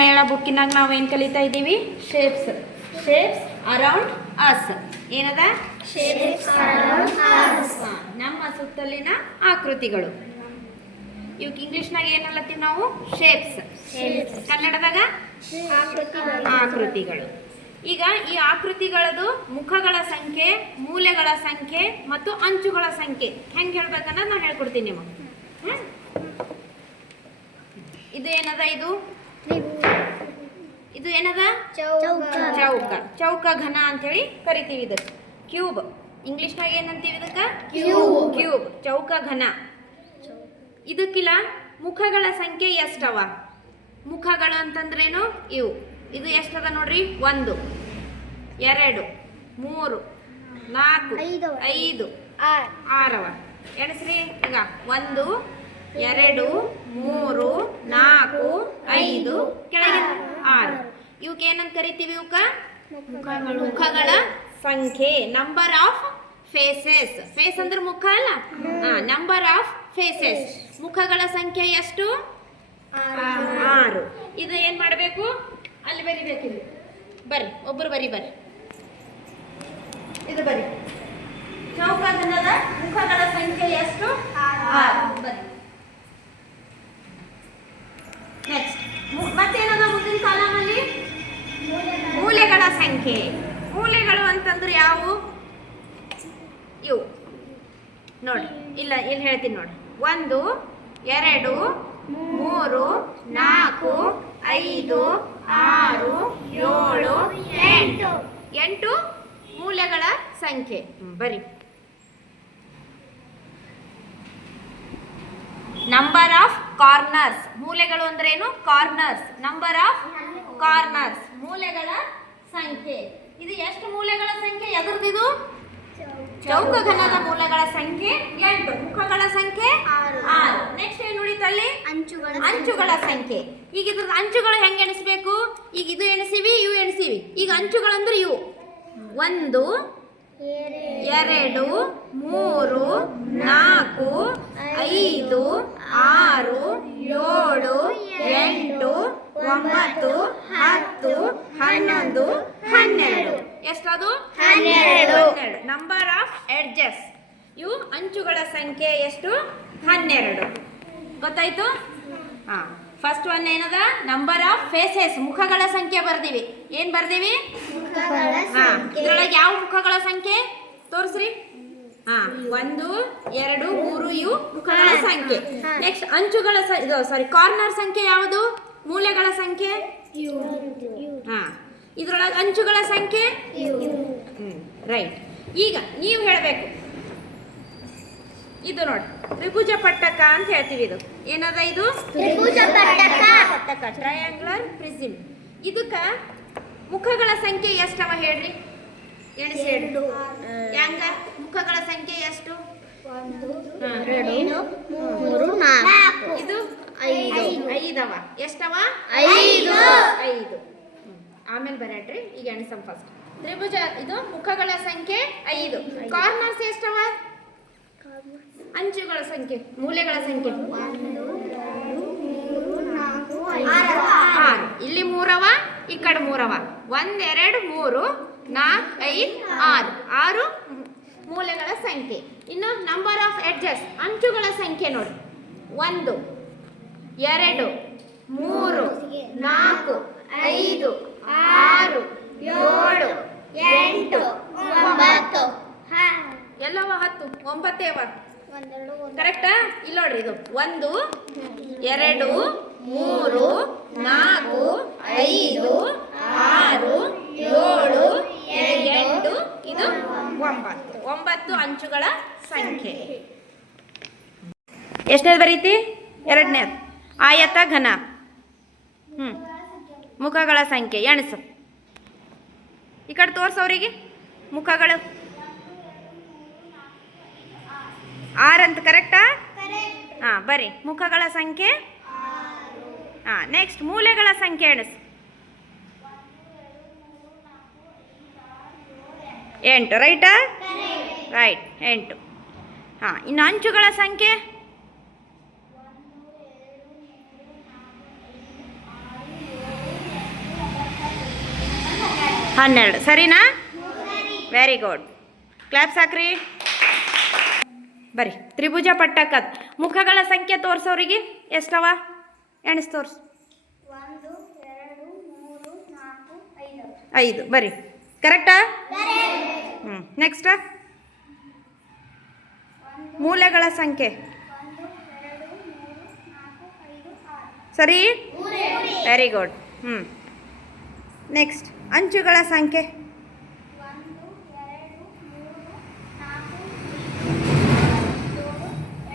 ಮೇಳ ಬುಕ್ಕಿನಾಗ ನಾವೇನು ಕಲಿತಾ ಇದ್ದೀವಿ? ಶೇಪ್ಸ್. Shapes around us. ಏನದ? ನಮ್ಮ ಸುತ್ತಲಿನ ಆಕೃತಿಗಳು. ಇವಕ್ಕೆ ಇಂಗ್ಲಿಷ್ನಾಗ ಏನಲ್ಲತ್ತೀವಿ ನಾವು? ಶೇಪ್ಸ್. ಕನ್ನಡದಾಗ ಆಕೃತಿಗಳು. ಈಗ ಈ ಆಕೃತಿಗಳದು ಮುಖಗಳ ಸಂಖ್ಯೆ, ಮೂಲೆಗಳ ಸಂಖ್ಯೆ ಮತ್ತು ಅಂಚುಗಳ ಸಂಖ್ಯೆ ಹೆಂಗೆ ಹೇಳ್ಬೇಕನ್ನೋದು ನಾನು ಹೇಳ್ಕೊಡ್ತೀನಿ ನಿಮಗೆ. ಇದು ಏನದ? ಇದು ಏನದ? ಚೌಕ. ಚೌಕ ಘನ ಅಂತೇಳಿ ಕರಿತೀವಿ ಇದಕ್ಕೆ. ಕ್ಯೂಬ್. ಇಂಗ್ಲಿಷ್ನಾಗ ಏನಂತೀವಿ ಇದಕ್ಕೆ? ಕ್ಯೂಬ್. ಚೌಕ ಘನ. ಇದಕ್ಕಿಲ್ಲ ಮುಖಗಳ ಸಂಖ್ಯೆ ಎಷ್ಟವ? ಮುಖಗಳು ಅಂತಂದ್ರೇನು? ಇವು. ಇದು ಎಷ್ಟದ ನೋಡ್ರಿ? 1 2 3 4 5 6 ಅವ. ಎಣಿಸ್ರಿ ಈಗ. 1 2 3 4 5 ಕೆಳಗೆ 6. ಇವಕ್ಕೆ ಏನಂತ ಕರಿತೀವಿ? ಇವಕ್ಕ ಮುಖಗಳ ಸಂಖ್ಯೆ. Number of phases. ಫೇಸ್ ಅಂದ್ರೆ ಮುಖ ಅಲ್ಲ. Number of faces. ಮುಖಗಳ ಸಂಖ್ಯೆ ಎಷ್ಟು? 6. ಇದು ಏನ್ ಮಾಡಬೇಕು? ಅಲ್ಲಿ ಬರಿಬೇಕಿಲ್ಲ. ಬರ್ರಿ ಒಬ್ಬರು ಬರ್ರಿ. ಇದು ಬರ್ರಿ. ಚೌಕಘನದ ಮುಖಗಳ ಸಂಖ್ಯೆ ಎಷ್ಟು? 6. ಬರ್ರಿ. ನೆಕ್ಸ್ಟ್ ಮತ್ತೇನದ ಮುಂದಿನ ಕಾಲಮಲ್ಲಿ? ಮೂಲೆಗಳ ಸಂಖ್ಯೆ. ಮೂಲೆಗಳು ಅಂತಂದ್ರೆ ಯಾವುವು? ಇವು ನೋಡಿ. ಇಲ್ಲಿ ಹೇಳ್ತೀನಿ ನೋಡಿ. 1 2 3 4 5 6 7 8 ಮೂಲೆಗಳ ಸಂಖ್ಯೆ. ಬರಿ. Number of corners. ಮೂಲೆಗಳು ಅಂದ್ರೆ ಏನು? ಕಾರ್ನರ್ಸ್. Number of corners. ಮೂಲೆಗಳ ಸಂಖ್ಯೆ. ಇದು ಎಷ್ಟು ಮೂಲೆಗಳ ಸಂಖ್ಯೆ? ಎದುರ್ದಿದು ಚೌಕಘನದ ಮೂಲೆಗಳ ಸಂಖ್ಯೆ 8. ಮುಖಗಳ ಸಂಖ್ಯೆ 6. ನೆಕ್ಸ್ಟ್ ಏನು ಉಳಿತಲ್ಲಿ? ಅಂಚುಗಳ ಸಂಖ್ಯೆ. ಈಗ ಇದ್ರ ಅಂಚುಗಳು ಹೆಂಗೆ ಎಣಿಸ್ಬೇಕು? ಈಗ ಇದು ಎಣಿಸಿವಿ, ಇವು ಎಣಿಸಿವಿ. ಈಗ ಅಂಚುಗಳಂದ್ರೆ ಇವು 1 2 3 4 5 6 7 8 9 10 11 12. ಎಷ್ಟದು? 12. Number of edges. ಇವು ಅಂಚುಗಳ ಸಂಖ್ಯೆ ಎಷ್ಟು? 12. ಗೊತ್ತಾಯ್ತು? ಫಸ್ಟ್ ಒನ್ ಏನದ? Number of faces. ಮುಖಗಳ ಸಂಖ್ಯೆ ಬರ್ದೀವಿ. ಏನ್ ಬರ್ದೀವಿ? ಇದ್ರೊಳಗೆ ಯಾವ ಮುಖಗಳ ಸಂಖ್ಯೆ ತೋರಿಸ್ರಿ? 1 2 3 ಇವು ಮುಖಗಳ ಸಂಖ್ಯೆ. ನೆಕ್ಸ್ಟ್ ಅಂಚುಗಳ ಕಾರ್ನರ್ ಸಂಖ್ಯೆ ಯಾವುದು? ಮೂಲೆಗಳ ಸಂಖ್ಯೆ ಇದ್ರೊಳಗೆ ಅಂಚುಗಳ ಸಂಖ್ಯೆ ರೈಟ್. ಈಗ ನೀವು ಹೇಳಬೇಕು. ಇದು ನೋಡಿ ತ್ರಿಭುಜ ಪಟ್ಟಕ ಅಂತ ಹೇಳ್ತೀವಿ. ಇದು ಏನದ? ಇದು ತ್ರಿಭುಜ ಪಟ್ಟಕ. Triangular prism. ಇದಕ್ಕ ಮುಖಗಳ ಸಂಖ್ಯೆ ಎಷ್ಟವ ಹೇಳ್ರಿ? ಎಣಿಸಿ ಹೇಳಿ. ಹೆಂಗ? ಮುಖಗಳ ಸಂಖ್ಯೆ ಎಷ್ಟು? 1 2 3 4. ಇದು 5 ಅವ. ಎಷ್ಟವ? 5. ಆಮೇಲೆ ಬರಟ್ರಿ. ಈಗ ಎಣಿಸಂ ಫಸ್ಟ್. ತ್ರಿಭುಜ ಇದು ಮುಖಗಳ ಸಂಖ್ಯೆ 5. ಕಾರ್ನರ್ಸ್ ಎಷ್ಟವ? ಅಂಚುಗಳ ಸಂಖ್ಯೆ, ಮೂಲೆಗಳ ಸಂಖ್ಯೆ 6. ಇಲ್ಲಿ 3 ಅವ, ಈ ಕಡೆ 3 ಅವ. 1 2 3 4 5 6 ಮೂಲೆಗಳ ಸಂಖ್ಯೆ. ಇನ್ನು ನಂಬರ್ ಆಫ್ ಎಡ್ಜಸ್. ಅಂಚುಗಳ ಸಂಖ್ಯೆ ನೋಡಿ. 1 2 3 4 5 6 7 8 9 ಎಲ್ಲವ 10 9 ಅವ. ಕರೆಕ್ಟಾ? ಇಲ್ಲಿ ನೋಡ್ರಿ. ಇದು 1 2 3 4 5 6 7 8 ಇದು 9 ಅಂಚುಗಳ ಸಂಖ್ಯೆ. ಎಷ್ಟನೇದು ಬರೀತಿ? 2ನೇದು. ಆಯತ ಘನ. ಮುಖಗಳ ಸಂಖ್ಯೆ ಎಣಸು. ಈ ಕಡೆ ತೋರ್ಸೋರಿಗೆ ಮುಖಗಳು 6 ಅಂತ. ಕರೆಕ್ಟಾ? ಬರ್ರಿ. ಮುಖಗಳ ಸಂಖ್ಯೆ. ನೆಕ್ಸ್ಟ್ ಮೂಲೆಗಳ ಸಂಖ್ಯೆ ಎಣಸು. 8. ರೈಟಾ? ರೈಟ್. 8. ಇನ್ನು ಅಂಚುಗಳ ಸಂಖ್ಯೆ 6 12 ಸರಿನಾ? Very good. ಕ್ಲಾಪ್ಸ್ ಹಾಕ್ರಿ. ಬರ್ರಿ ತ್ರಿಭುಜ ಪಟ್ಟಕ್ಕದ ಮುಖಗಳ ಸಂಖ್ಯೆ ತೋರಿಸೋರಿಗೆ ಎಷ್ಟವ ಎಣಿಸ್ ತೋರ್ಸು. 1 2 3 4 5 ಬರ್ರಿ ಕರೆಕ್ಟಾ? ನೆಕ್ಸ್ಟ್ ಮೂಲೆಗಳ ಸಂಖ್ಯೆ 1 2 3 4 5 6 ಸರಿ. Very good. ನೆಕ್ಸ್ಟ್ ಅಂಚುಗಳ ಸಂಖ್ಯೆ 1 2 3 4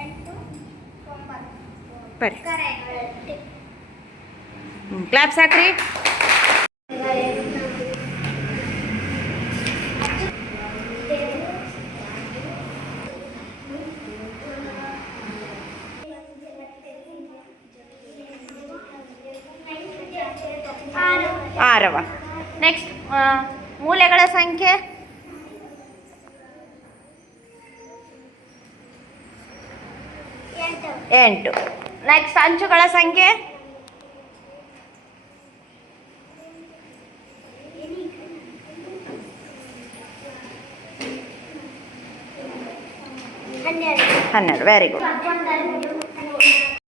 7 8 9 ಬರ್ರಿ ಕರೆಕ್ಟ್. ಕ್ಲಾಪ್ಸ್ ಹಾಕ್ರಿ. ಆರವ. ನೆಕ್ಸ್ಟ್ ಮೂಲೆಗಳ ಸಂಖ್ಯೆ 8. ನೆಕ್ಸ್ಟ್ ಅಂಚುಗಳ ಸಂಖ್ಯೆ 12. 12. Very good.